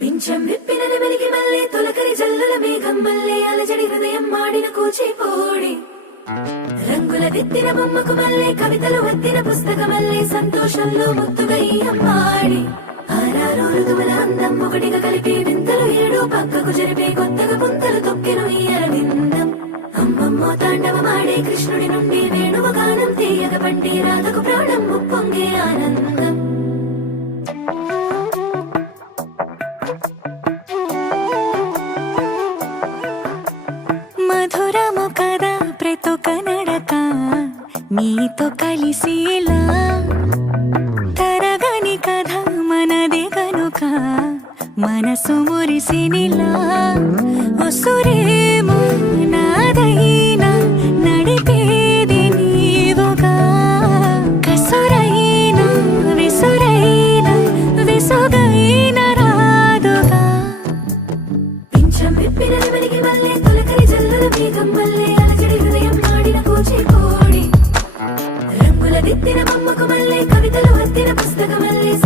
పింఛం విప్పిన నెమలికి మల్లె తొలకరి జల్లుల మేఘం మల్లె అలజడి హృదయం మాడిన కూచిపోడి రంగుల దిద్దిన బొమ్మకు మల్లె కవితలు వద్దిన పుస్తక మల్లె సంతోషంలో ముత్తుగా ఈ అమ్మాడి ఆరారు ఋతువుల అందం ఒకటిగా కలిపి వింతలు ఏడు పక్కకు జరిపే కొత్తగా పుంతలు తొక్కెను ఈ అరవిందం అమ్మమ్మో తాండవమాడే కృష్ణుడి నుండి వేణువ గానం తీయగ పండి రాధకు ప్రాణం ముప్పొంగే ఆనందం మధురము కదా ప్రతొక నడక నీతో కలిసేలా తరగని కథ మనదే కనుక మనసు మురిసినిలా ఉసురేమో నాదైనా నడిపేది నీవుగా కసురైనా విసురైనా విసుగైన రాదుగా పింఛం విప్పిన నెమలికి మల్లె తొలకరి జల్లుల మేఘం మల్లె